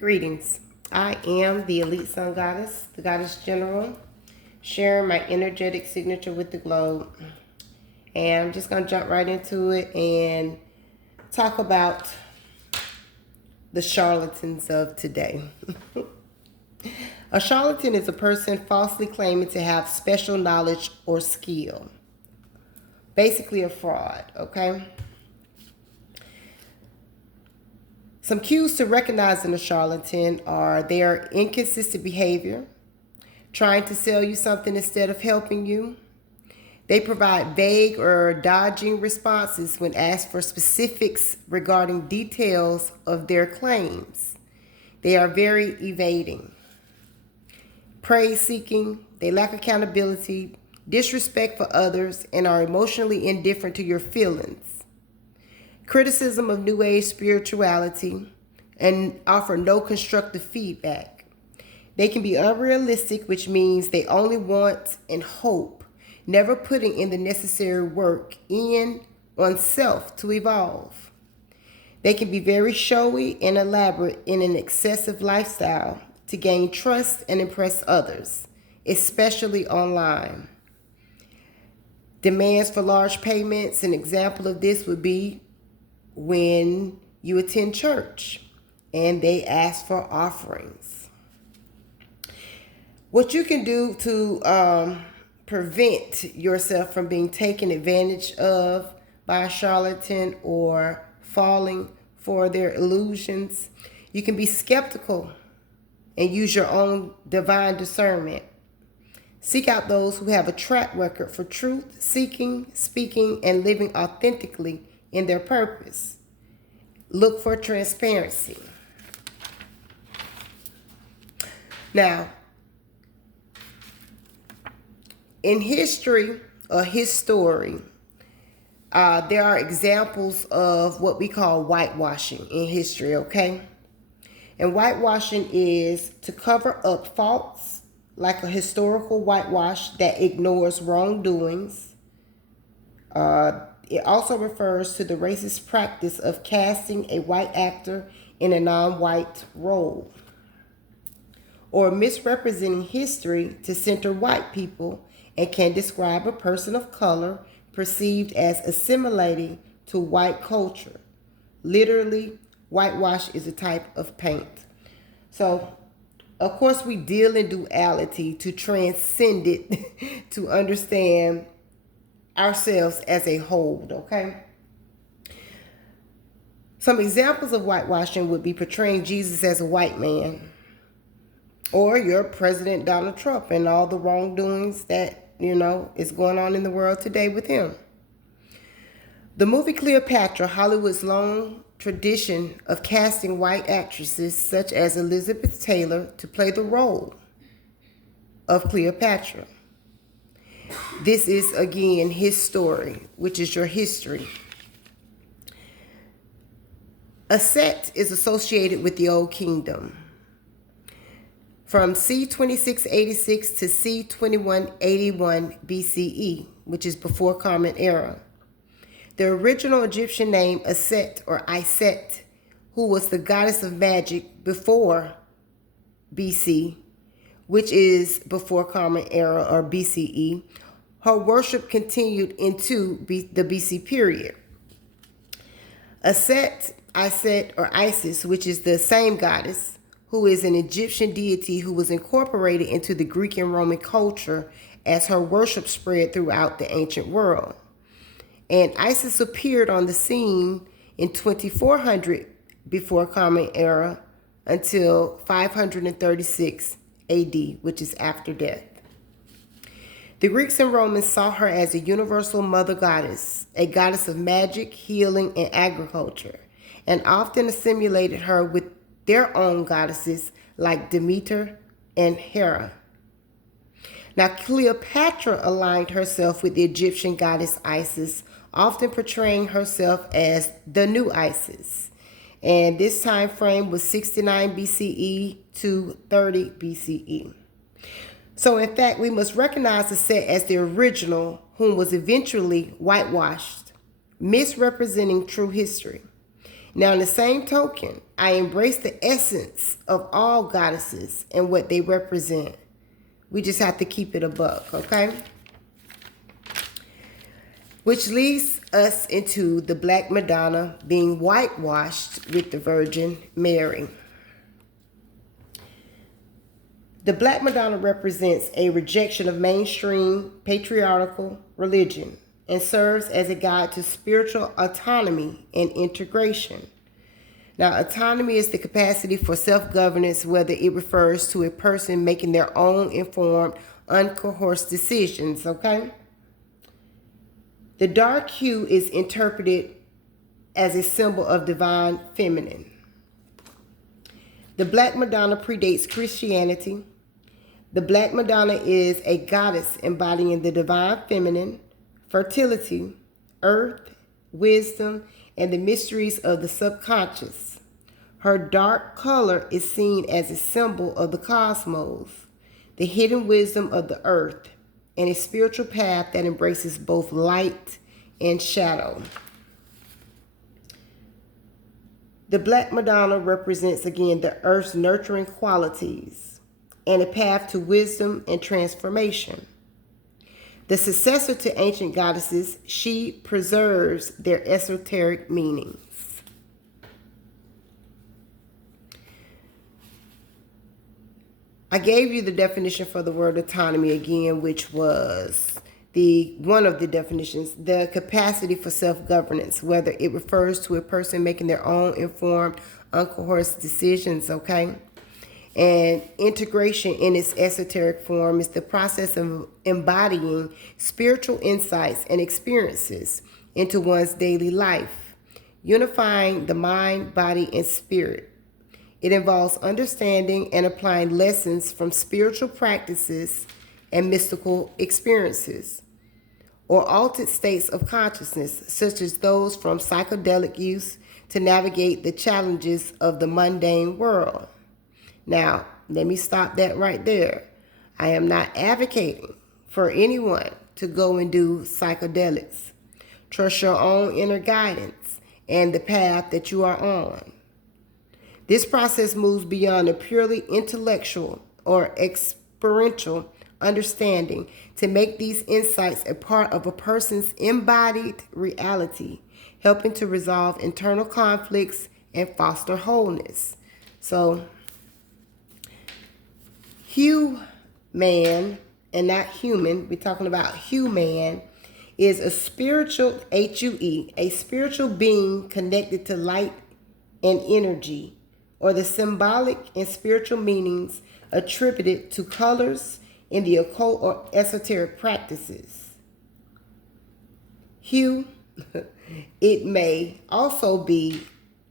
Greetings. I am the Elite Sun Goddess, the Goddess General, sharing my energetic signature with the globe. And I'm just going to jump right into it and talk about the charlatans of today. A charlatan is a person falsely claiming to have special knowledge or skill. Basically a fraud, okay? Some cues to recognizing a charlatan are their inconsistent behavior, trying to sell you something instead of helping you. They provide vague or dodging responses when asked for specifics regarding details of their claims. They are very evading. Praise-seeking, they lack accountability, disrespect for others, and are emotionally indifferent to your feelings. Criticism of New Age spirituality, and offer no constructive feedback. They can be unrealistic, which means they only want and hope, never putting in the necessary work on self to evolve. They can be very showy and elaborate in an excessive lifestyle to gain trust and impress others, especially online. Demands for large payments. An example of this would be when you attend church and they ask for offerings. What you can do to prevent yourself from being taken advantage of by a charlatan or falling for their illusions, you can be skeptical and use your own divine discernment. Seek out those who have a track record for truth, seeking, speaking, and living authentically in their purpose. Look for transparency. Now, in history or his story, there are examples of what we call whitewashing in history, okay? And whitewashing is to cover up faults, like a historical whitewash that ignores wrongdoings. It also refers to the racist practice of casting a white actor in a non-white role, or misrepresenting history to center white people, and can describe a person of color perceived as assimilating to white culture. Literally, whitewash is a type of paint. So, of course, we deal in duality to transcend it, to understand ourselves as a whole, okay? Some examples of whitewashing would be portraying Jesus as a white man, or your President Donald Trump and all the wrongdoings that, is going on in the world today with him. The movie Cleopatra, Hollywood's long tradition of casting white actresses such as Elizabeth Taylor to play the role of Cleopatra. This is, again, his story, which is your history. A Set is associated with the Old Kingdom. From c. 2686 to c. 2181 BCE, which is before Common Era. The original Egyptian name Aset or Iset, who was the goddess of magic before BC, which is before Common Era or BCE, her worship continued into the BC period. Aset, Iset, or Isis, which is the same goddess, who is an Egyptian deity who was incorporated into the Greek and Roman culture as her worship spread throughout the ancient world. And Isis appeared on the scene in 2400 before Common Era until 536 AD, which is after death. The Greeks and Romans saw her as a universal mother goddess, a goddess of magic, healing, and agriculture, and often assimilated her with their own goddesses like Demeter and Hera. Now, Cleopatra aligned herself with the Egyptian goddess Isis, often portraying herself as the new Isis. And this time frame was 69 BCE to 30 BCE. So in fact, we must recognize the set as the original, whom was eventually whitewashed, misrepresenting true history. Now, in the same token, I embrace the essence of all goddesses and what they represent. We just have to keep it a buck, okay? Which leads us into the Black Madonna being whitewashed with the Virgin Mary. The Black Madonna represents a rejection of mainstream patriarchal religion and serves as a guide to spiritual autonomy and integration. Now, autonomy is the capacity for self-governance, whether it refers to a person making their own informed, uncoerced decisions, okay? The dark hue is interpreted as a symbol of divine feminine. The Black Madonna predates Christianity. The Black Madonna is a goddess embodying the divine feminine, fertility, earth, wisdom, and the mysteries of the subconscious. Her dark color is seen as a symbol of the cosmos, the hidden wisdom of the earth, and a spiritual path that embraces both light and shadow. The Black Madonna represents again the earth's nurturing qualities and a path to wisdom and transformation. The successor to ancient goddesses, she preserves their esoteric meanings. I gave you the definition for the word autonomy again, which was one of the definitions, the capacity for self-governance, whether it refers to a person making their own informed, uncoerced decisions, okay? And integration in its esoteric form is the process of embodying spiritual insights and experiences into one's daily life, unifying the mind, body, and spirit. It involves understanding and applying lessons from spiritual practices and mystical experiences, or altered states of consciousness, such as those from psychedelic use to navigate the challenges of the mundane world. Now, let me stop that right there. I am not advocating for anyone to go and do psychedelics. Trust your own inner guidance and the path that you are on. This process moves beyond a purely intellectual or experiential understanding to make these insights a part of a person's embodied reality, helping to resolve internal conflicts and foster wholeness. So, Hue-man, and not human, we're talking about Hue-man, is a spiritual, H-U-E, a spiritual being connected to light and energy, or the symbolic and spiritual meanings attributed to colors in the occult or esoteric practices. Hue, it may also be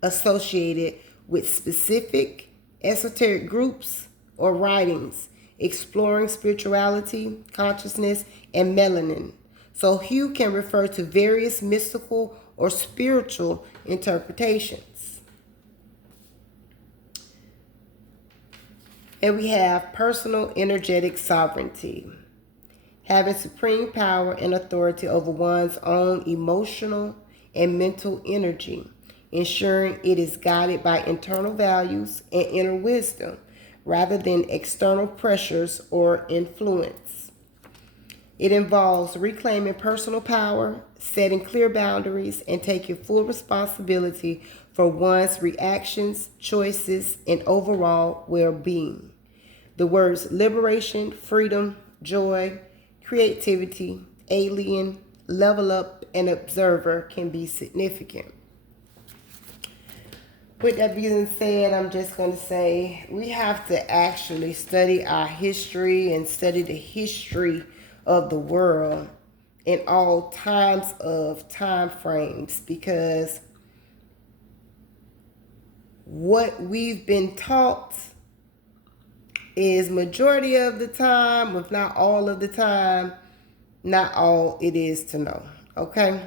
associated with specific esoteric groups or writings exploring spirituality, consciousness, and melanin. So hue can refer to various mystical or spiritual interpretations. And we have personal energetic sovereignty, having supreme power and authority over one's own emotional and mental energy, ensuring it is guided by internal values and inner wisdom rather than external pressures or influence. It involves reclaiming personal power, setting clear boundaries, and taking full responsibility for one's reactions, choices, and overall well-being. The words liberation, freedom, joy, creativity, alien, level up, and observer can be significant. With that being said, I'm just going to say we have to actually study our history and study the history of the world in all times of time frames, because what we've been taught is majority of the time, if not all of the time, not all it is to know. Okay?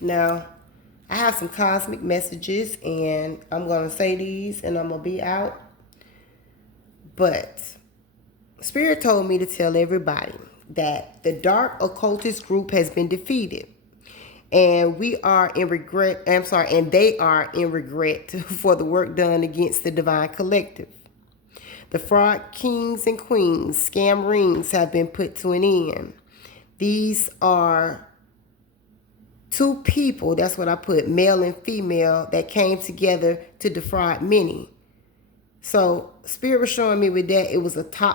Now, I have some cosmic messages, and I'm going to say these, and I'm going to be out. But Spirit told me to tell everybody that the dark occultist group has been defeated, And we are in regret, and they are in regret for the work done against the divine collective. The fraud kings and queens, scam rings have been put to an end. These are two people, that's what I put, male and female, that came together to defraud many. So Spirit was showing me with that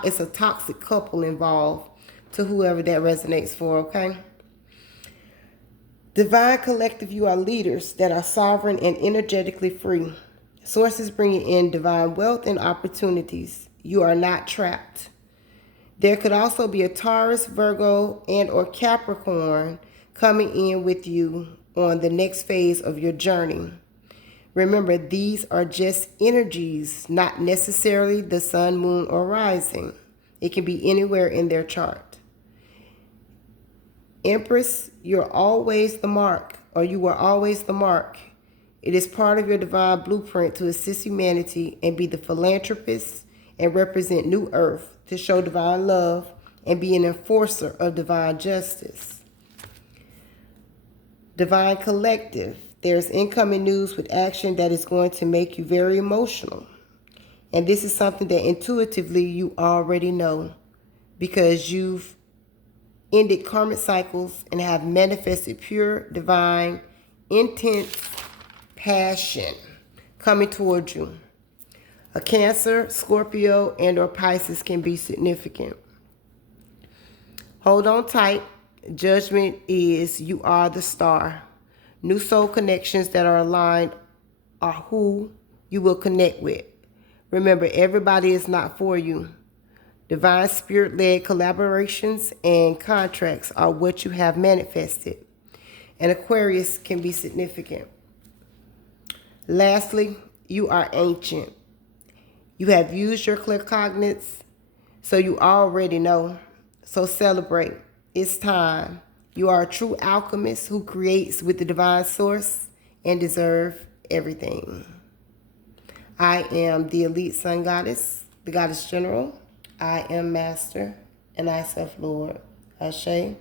it's a toxic couple involved, to whoever that resonates for, okay? Divine collective, you are leaders that are sovereign and energetically free. Sources bringing in divine wealth and opportunities. You are not trapped. There could also be a Taurus, Virgo, and or Capricorn coming in with you on the next phase of your journey. Remember, these are just energies, not necessarily the sun, moon, or rising. It can be anywhere in their chart. Empress, you're always the mark, or you are always the mark. It is part of your divine blueprint to assist humanity and be the philanthropist and represent New Earth to show divine love and be an enforcer of divine justice. Divine collective, there's incoming news with action that is going to make you very emotional. And this is something that intuitively you already know because you've ended karmic cycles and have manifested pure, divine, intense passion coming towards you. A Cancer, Scorpio, and or Pisces can be significant. Hold on tight. Judgment is you are the star. New soul connections that are aligned are who you will connect with. Remember, everybody is not for you. Divine spirit-led collaborations and contracts are what you have manifested. And Aquarius can be significant. Lastly, you are ancient. You have used your claircognizance, so you already know. So celebrate. It's time. You are a true alchemist who creates with the divine source and deserve everything. I am the elite sun goddess, the goddess general. I am master, and I self Lord. Ashe.